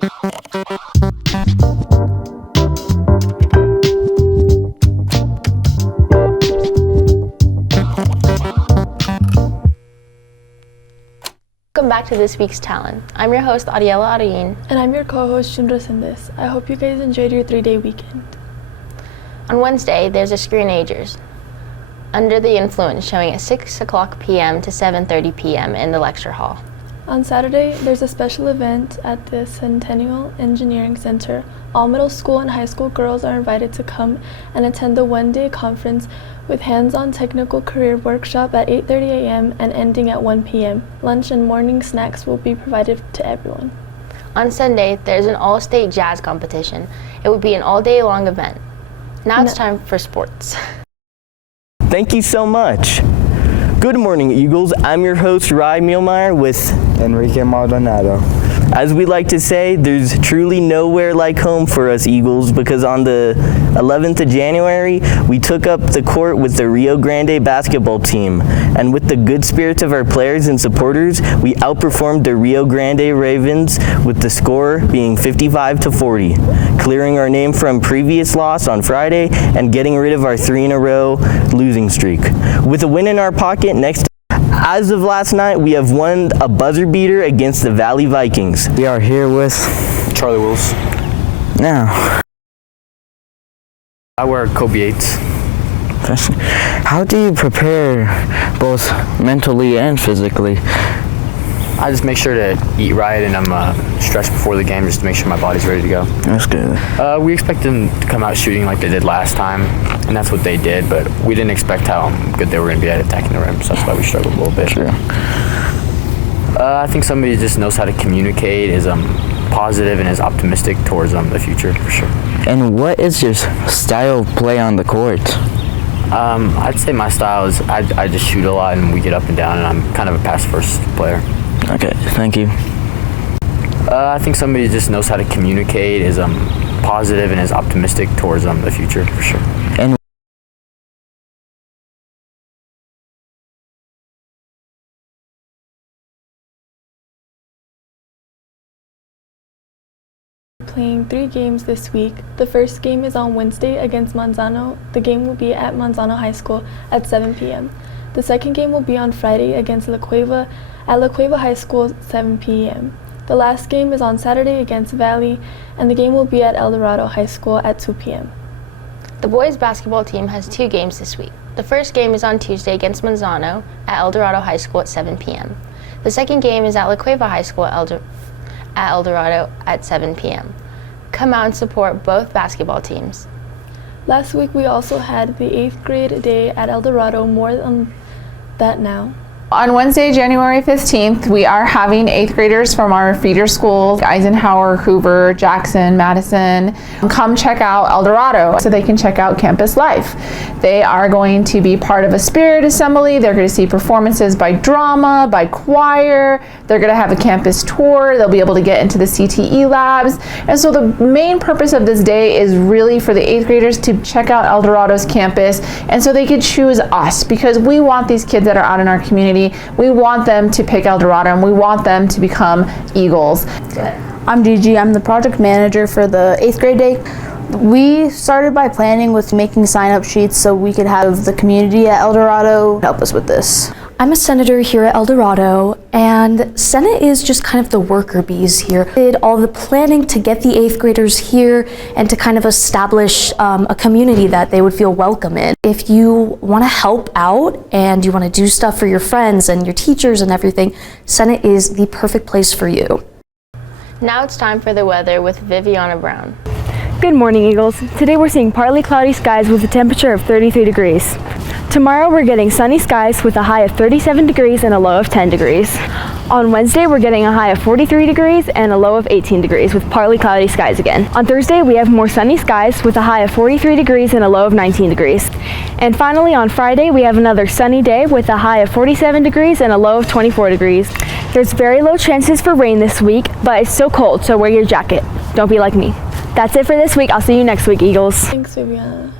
Welcome back to this week's Talon. I'm your host, Adiela Arain. And I'm your co-host, Shundra Sindis. I hope you guys enjoyed your 3-day weekend. On Wednesday, there's a Screenagers Under the Influence showing at 6 o'clock p.m. to 7:30 p.m. in the lecture hall. On Saturday, there's a special event at the Centennial Engineering Center. All middle school and high school girls are invited to come and attend the one-day conference with hands-on technical career workshop at 8:30 a.m. and ending at 1 p.m. Lunch and morning snacks will be provided to everyone. On Sunday, there's an all-state jazz competition. It will be an all-day-long event. Now it's time for sports. Thank you so much. Good morning, Eagles. I'm your host, Rye Mielmeyer with Enrique Maldonado. As we like to say, there's truly nowhere like home for us Eagles, because on the 11th of January, we took up the court with the Rio Grande basketball team. And with the good spirits of our players and supporters, we outperformed the Rio Grande Ravens with the score being 55-40, clearing our name from previous loss on Friday and getting rid of our 3-in-a-row losing streak. With a win in our pocket next as of last night, we have won a buzzer beater against the Valley Vikings. We are here with Charlie Wills. now. I wear Kobe 8s. How do you prepare both mentally and physically? I just make sure to eat right, and I'm stretched before the game just to make sure my body's ready to go. That's good. We expect them to come out shooting like they did last time, and that's what they did, but we didn't expect how good they were going to be at attacking the rim, so that's why we struggled a little bit. True. I think somebody just knows how to communicate, is positive, and is optimistic towards the future, for sure. And what is your style of play on the court? I'd say my style is I just shoot a lot, and we get up and down, and I'm kind of a pass-first player. Okay, thank you. I think somebody just knows how to communicate, is positive, and is optimistic towards the future, for sure. And Playing 3 games this week. The first game is on Wednesday against Manzano. The game will be at Manzano High School at 7 p.m. The second game will be on Friday against La Cueva at La Cueva High School at 7 p.m. The last game is on Saturday against Valley, and the game will be at El Dorado High School at 2 p.m. The boys basketball team has 2 games this week. The first game is on Tuesday against Manzano at El Dorado High School at 7 p.m. The second game is at La Cueva High School at El Dorado at 7 p.m. Come out and support both basketball teams. Last week we also had the 8th grade day at El Dorado. More on that now. On Wednesday, January 15th, we are having 8th graders from our feeder schools, Eisenhower, Hoover, Jackson, Madison, come check out El Dorado so they can check out campus life. They are going to be part of a spirit assembly. They're going to see performances by drama, by choir. They're going to have a campus tour. They'll be able to get into the CTE labs. And so the main purpose of this day is really for the 8th graders to check out El Dorado's campus, and so they could choose us, because we want these kids that are out in our community. We want them to pick El Dorado, and we want them to become Eagles. I'm Gigi. I'm the project manager for the 8th grade day. We started by planning with making sign-up sheets so we could have the community at El Dorado help us with this. I'm a senator here at El Dorado, and Senate is just kind of the worker bees here. Did all the planning to get the 8th graders here and to kind of establish a community that they would feel welcome in. If you want to help out and you want to do stuff for your friends and your teachers and everything, Senate is the perfect place for you. Now it's time for the weather with Viviana Brown. Good morning, Eagles. Today we're seeing partly cloudy skies with a temperature of 33 degrees. Tomorrow we're getting sunny skies with a high of 37 degrees and a low of 10 degrees. On Wednesday we're getting a high of 43 degrees and a low of 18 degrees with partly cloudy skies again. On Thursday we have more sunny skies with a high of 43 degrees and a low of 19 degrees. And finally on Friday we have another sunny day with a high of 47 degrees and a low of 24 degrees. There's very low chances for rain this week, but it's so cold, so wear your jacket. Don't be like me. That's it for this week. I'll see you next week, Eagles. Thanks, Viviana.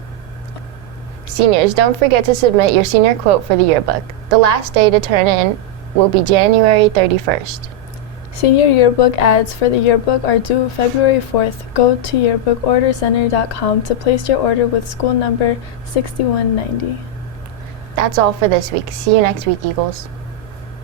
Seniors, don't forget to submit your senior quote for the yearbook. The last day to turn in will be January 31st. Senior yearbook ads for the yearbook are due February 4th. Go to yearbookordercenter.com to place your order with school number 6190. That's all for this week. See you next week, Eagles.